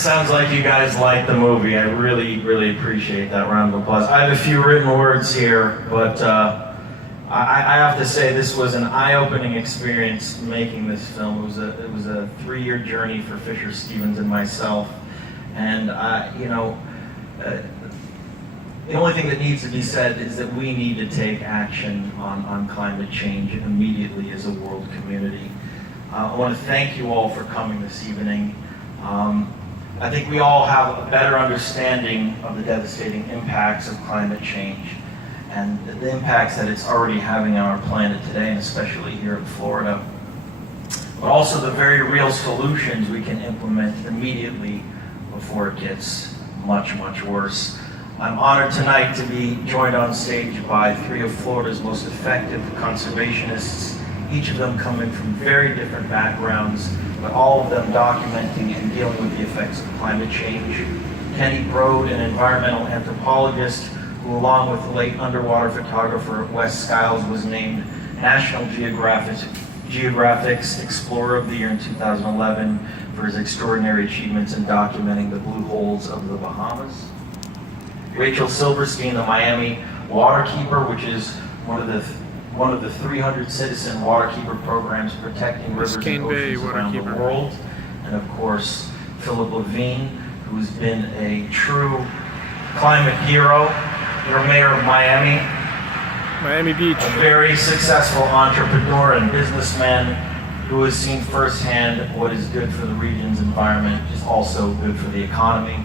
Sounds like you guys like the movie. I really, really appreciate that round of applause. I have a few written words here, but I have to say this was an eye-opening experience making this film. It was a 3-year journey for Fisher Stevens and myself, and the only thing that needs to be said is that we need to take action on climate change immediately as a world community. I want to thank you all for coming this evening. I think we all have a better understanding of the devastating impacts of climate change and the impacts that it's already having on our planet today, and especially here in Florida. But also the very real solutions we can implement immediately before it gets much, much worse. I'm honored tonight to be joined on stage by 3 of Florida's most effective conservationists, each of them coming from very different backgrounds, but all of them documenting and dealing with the effects of climate change. Kenny Broad, an environmental anthropologist, who along with the late underwater photographer Wes Skiles was named National Geographic's Explorer of the Year in 2011 for his extraordinary achievements in documenting the blue holes of the Bahamas. Rachel Silverstein, the Miami Waterkeeper, which is one of the 300 citizen waterkeeper programs protecting rivers and oceans around the world. And of course, Philip Levine, who's been a true climate hero. You're mayor of Miami. Miami Beach. A very successful entrepreneur and businessman who has seen firsthand what is good for the region's environment is also good for the economy.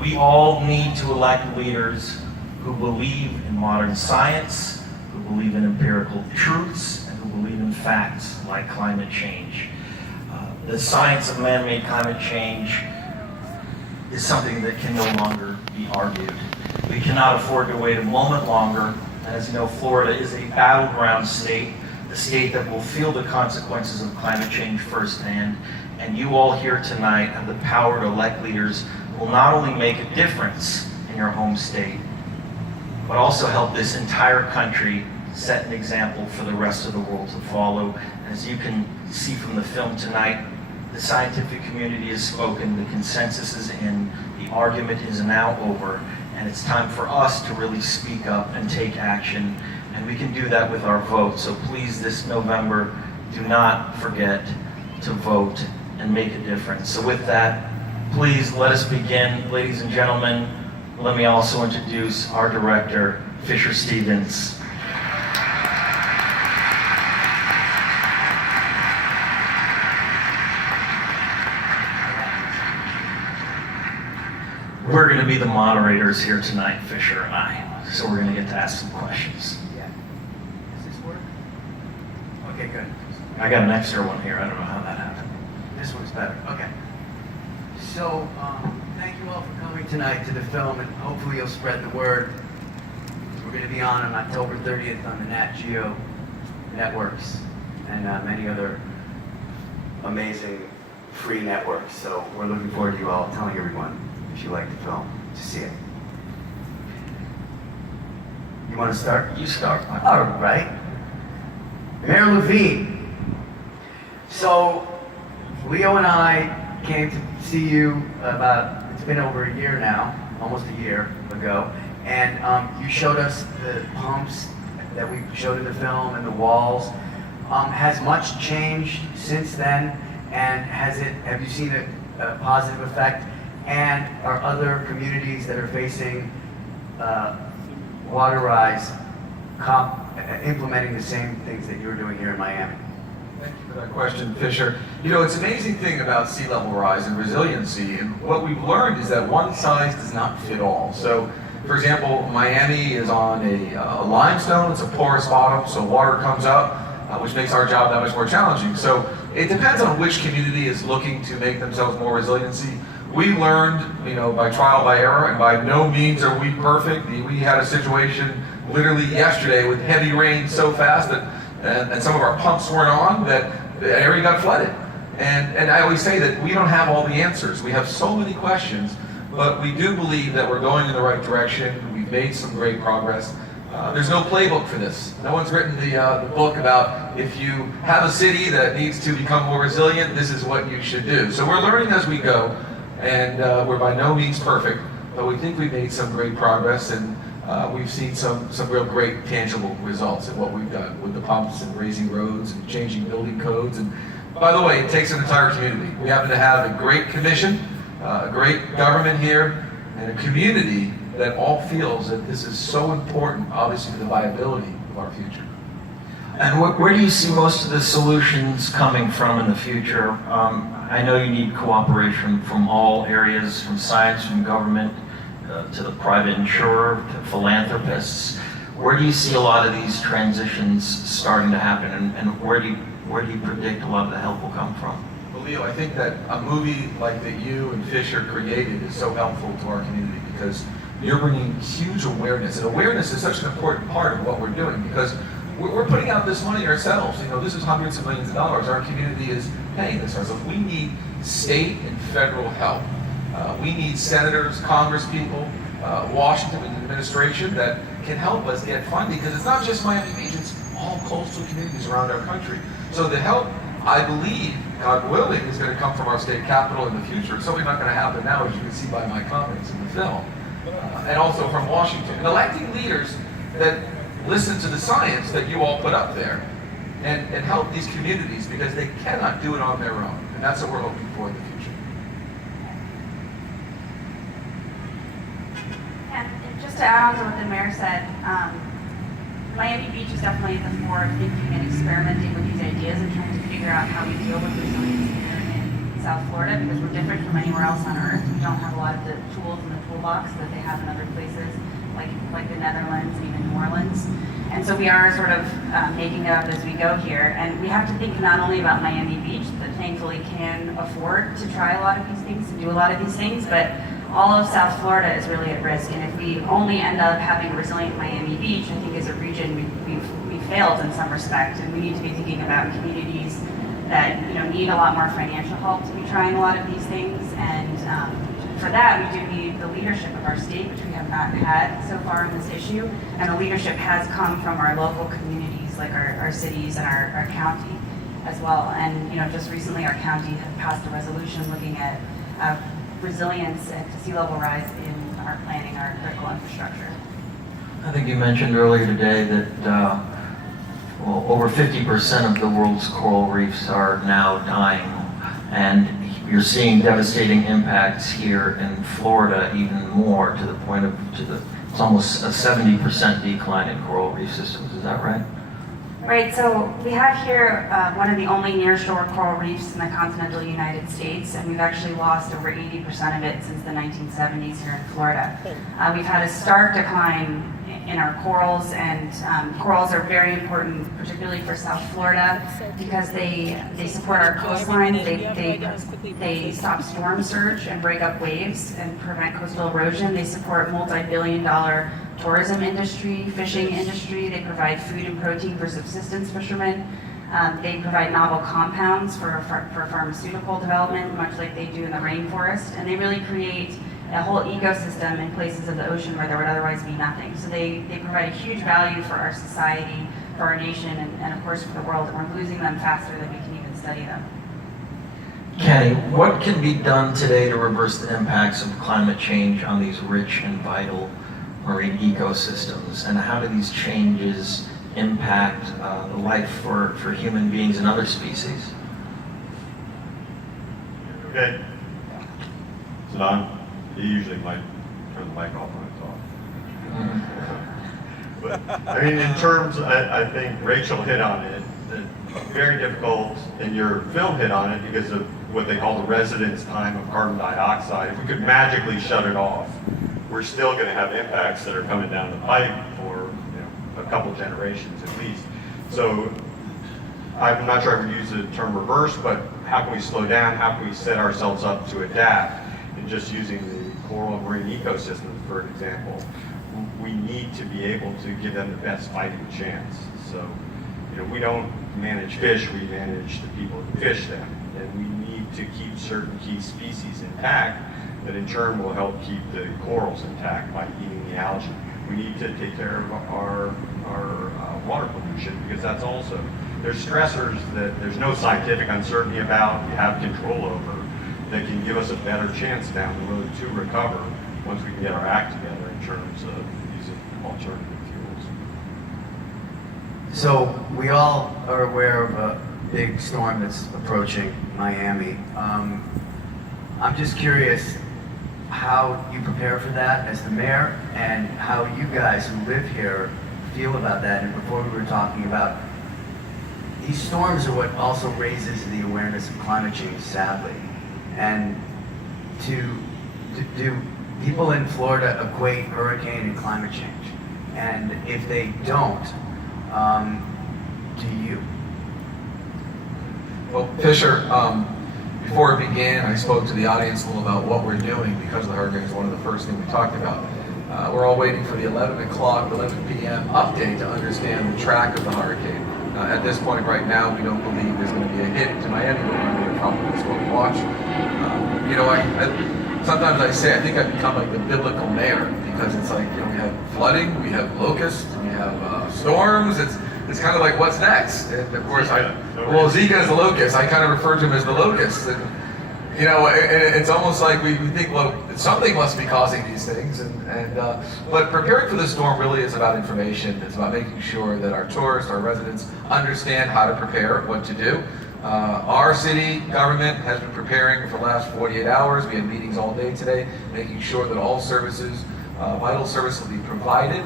We all need to elect leaders who believe in modern science, who believe in empirical truths, and who believe in facts like climate change. The science of man-made climate change is something that can no longer be argued. We cannot afford to wait a moment longer. As you know, Florida is a battleground state, a state that will feel the consequences of climate change firsthand, and you all here tonight have the power to elect leaders who will not only make a difference in your home state, but also help this entire country set an example for the rest of the world to follow. As you can see from the film tonight, the scientific community has spoken, the consensus is in, the argument is now over, and it's time for us to really speak up and take action, and we can do that with our vote. So please, this November, do not forget to vote and make a difference. So with that, please let us begin. Ladies and gentlemen, let me also introduce our director, Fisher Stevens. We're going to be the moderators here tonight, Fisher and I, so we're going to get to ask some questions. Yeah. Does this work? Okay, good. I got an extra one here. I don't know how that happened. This one's better. Okay. So, thank you all for coming tonight to the film, and hopefully you'll spread the word. We're going to be on October 30th on the Nat Geo networks and many other amazing free networks. So we're looking forward to you all telling everyone, if you like the film, to see it. You want to start? You start. All right. Mayor Levine. So, Leo and I came to see you it's been over a year now, almost a year ago, and you showed us the pumps that we showed in the film and the walls. Has much changed since then, and have you seen a positive effect? And are other communities that are facing water rise implementing the same things that you're doing here in Miami? Thank you for that question, Fisher. You know, it's an amazing thing about sea level rise and resiliency, and what we've learned is that one size does not fit all. So, for example, Miami is on a limestone, it's a porous bottom, so water comes up, which makes our job that much more challenging. So it depends on which community is looking to make themselves more resiliency. We learned, by trial by error, and by no means are we perfect. We had a situation literally yesterday with heavy rain so fast that and some of our pumps weren't on, that the area got flooded. And I always say that we don't have all the answers. We have so many questions, but we do believe that we're going in the right direction. We've made some great progress. There's no playbook for this. No one's written the book about if you have a city that needs to become more resilient, this is what you should do. So we're learning as we go, and we're by no means perfect, but we think we've made some great progress, and we've seen some real great tangible results in what we've done with the pumps and raising roads and changing building codes. And by the way, it takes an entire community. We happen to have a great commission, a great government here, and a community that all feels that this is so important, obviously, to the viability of our future. And where do you see most of the solutions coming from in the future? I know you need cooperation from all areas, from science, from government, to the private insurer, to philanthropists. Where do you see a lot of these transitions starting to happen, and where do you predict a lot of the help will come from? Well, Leo, I think that a movie like that you and Fisher created is so helpful to our community because you're bringing huge awareness, and awareness is such an important part of what we're doing because we're putting out this money ourselves. You know, this is hundreds of millions of dollars. Our community is paying this ourselves. We need state and federal help. We need senators, Congress people, Washington administration that can help us get funding because it's not just Miami Beach, it's all coastal communities around our country. So the help, I believe, God willing, is going to come from our state capital in the future. It's certainly not going to happen now, as you can see by my comments in the film. And also from Washington. And electing leaders that listen to the science that you all put up there and help these communities because they cannot do it on their own. And that's what we're hoping for in the future. And just to add on to what the mayor said, Miami Beach is definitely at the fore of thinking and experimenting with these ideas and trying to figure out how we deal with resilience here in South Florida because we're different from anywhere else on Earth. We don't have a lot of the tools in the toolbox that they have in other places, like the Netherlands and even New Orleans. And so we are sort of making it up as we go here. And we have to think not only about Miami Beach, that thankfully can afford to try a lot of these things and do a lot of these things, but all of South Florida is really at risk. And if we only end up having a resilient Miami Beach, I think as a region we've failed in some respect. And we need to be thinking about communities that need a lot more financial help to be trying a lot of these things. And for that, we do need the leadership of our state, which we have not had so far in this issue. And the leadership has come from our local communities, like our cities and our county as well. And just recently our county had passed a resolution looking at resilience and sea level rise in our planning, our critical infrastructure. I think you mentioned earlier today that over 50% of the world's coral reefs are now dying, and you're seeing devastating impacts here in Florida even more to the point of it's almost a 70% decline in coral reef systems. Is that right? Right, so we have here one of the only nearshore coral reefs in the continental United States, and we've actually lost over 80% of it since the 1970s here in Florida. We've had a stark decline in our corals, and corals are very important, particularly for South Florida, because they support our coastlines. They stop storm surge and break up waves and prevent coastal erosion. They support multi-billion-dollar tourism industry, fishing industry. They provide food and protein for subsistence fishermen. They provide novel compounds for pharmaceutical development, much like they do in the rainforest, and they really create a whole ecosystem in places of the ocean where there would otherwise be nothing. So they provide a huge value for our society, for our nation, and of course for the world, and we're losing them faster than we can even study them. Kenny, what can be done today to reverse the impacts of climate change on these rich and vital marine ecosystems, and how do these changes impact the life for human beings and other species? Okay. So now, you usually might turn the mic off when I talk. But, I mean, in terms, I think Rachel hit on it, very difficult, and your film hit on it because of what they call the residence time of carbon dioxide. If we could magically shut it off, we're still going to have impacts that are coming down the pipe for a couple generations at least. So I'm not sure I would use the term reverse, but how can we slow down? How can we set ourselves up to adapt? And just using the coral and marine ecosystems, for example, we need to be able to give them the best fighting chance. So, we don't manage fish, we manage the people who fish them. And we need to keep certain key species intact that in turn will help keep the corals intact by eating the algae. we need to take care of our water pollution, because that's also, there's stressors that there's no scientific uncertainty about, we have control over, that can give us a better chance down the road to recover once we can get our act together in terms of using alternative fuels. So we all are aware of a big storm that's approaching Miami. I'm just curious how you prepare for that as the mayor, and how you guys who live here feel about that. And before we were talking about, these storms are what also raises the awareness of climate change, sadly. And do people in Florida equate hurricane and climate change? And if they don't, do you? Well, Fisher, before it began, I spoke to the audience a little about what we're doing because of the hurricane. Is one of the first things we talked about. We're all waiting for the 11 p.m. update to understand the track of the hurricane. At this point right now, we don't believe there's going to be a hit to Miami. We're going to be a tropical storm watch. Sometimes I say I think I've become like the biblical mayor, because it's like, we have flooding, we have locusts, we have storms. It's kind of like, what's next? And of course, Zika is the locust. I kind of refer to him as the locust. And it's almost like we think, well, something must be causing these things. But preparing for the storm really is about information. It's about making sure that our tourists, our residents, understand how to prepare, what to do. Our city government has been preparing for the last 48 hours. We had meetings all day today, making sure that all services, vital services will be provided,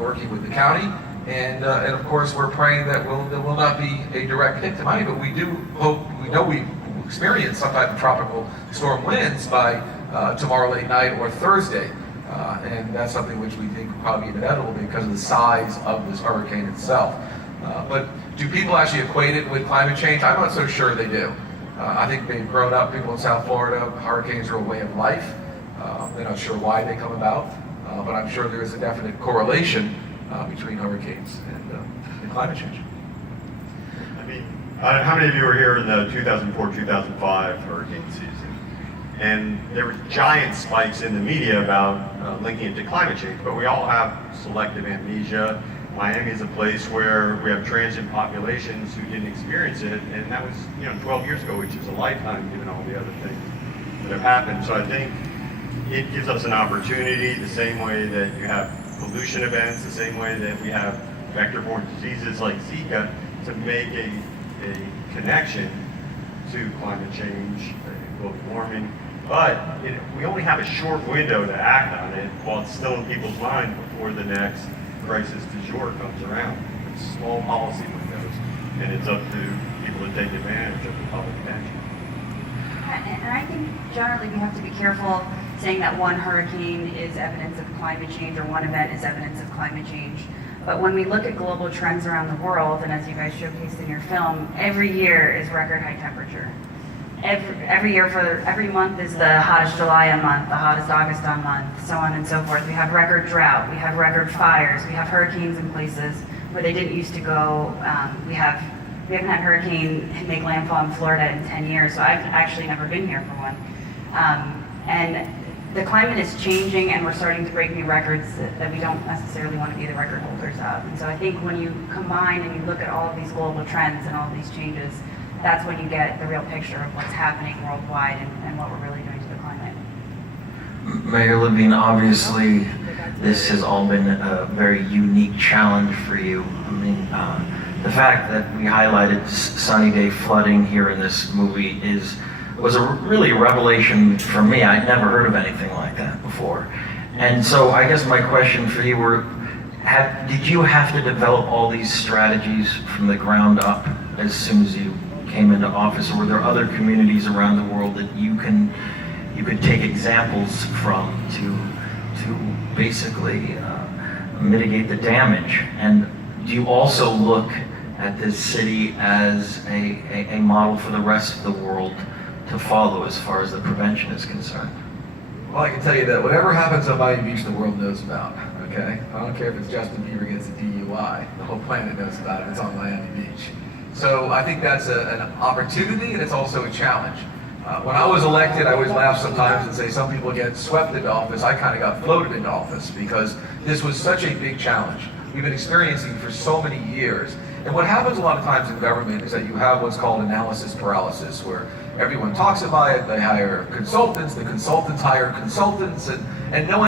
working with the county. And of course, we're praying that there will not be a direct hit to Miami, but we know we experience some type of tropical storm winds by tomorrow late night or Thursday. And that's something which we think will probably be inevitable because of the size of this hurricane itself. But do people actually equate it with climate change? I'm not so sure they do. I think they've grown up, people in South Florida, hurricanes are a way of life. They're not sure why they come about, but I'm sure there is a definite correlation between hurricanes and climate change. I mean, how many of you were here in the 2004-2005 hurricane season? And there were giant spikes in the media about linking it to climate change, but we all have selective amnesia. Miami is a place where we have transient populations who didn't experience it, and that was 12 years ago, which is a lifetime given all the other things that have happened. So I think it gives us an opportunity, the same way that you have pollution events, the same way that we have vector-borne diseases like Zika, to make a connection to climate change, global warming. But we only have a short window to act on it while it's still in people's mind before the next crisis du jour comes around. It's small policy windows, and it's up to people to take advantage of the public attention. And I think generally we have to be careful saying that one hurricane is evidence of climate change or one event is evidence of climate change. But when we look at global trends around the world, and as you guys showcased in your film, every year is record high temperature. Every month is the hottest July a month, the hottest August a month, so on and so forth. We have record drought, we have record fires, we have hurricanes in places where they didn't used to go. We haven't had hurricane make landfall in Florida in 10 years, so I've actually never been here for one. And the climate is changing, and we're starting to break new records that we don't necessarily want to be the record holders of. And so I think when you combine and you look at all of these global trends and all of these changes, that's when you get the real picture of what's happening worldwide and what we're really doing to the climate. Mayor Levine, obviously this has all been a very unique challenge for you. I mean, the fact that we highlighted sunny day flooding here in this movie was really a revelation for me. I'd never heard of anything like that before. And so I guess my question for you did you have to develop all these strategies from the ground up as soon as you came into office, or were there other communities around the world that you could take examples from to basically mitigate the damage? And do you also look at this city as a model for the rest of the world to follow as far as the prevention is concerned? Well, I can tell you that whatever happens on Miami Beach, the world knows about, okay? I don't care if it's Justin Bieber gets a DUI, the whole planet knows about it, it's on Miami Beach. So I think that's an opportunity, and it's also a challenge. When I was elected, I always laugh sometimes and say some people get swept into office. I kind of got floated into office because this was such a big challenge. We've been experiencing for so many years. And what happens a lot of times in government is that you have what's called analysis paralysis, where everyone talks about it, they hire consultants, the consultants hire consultants, and no one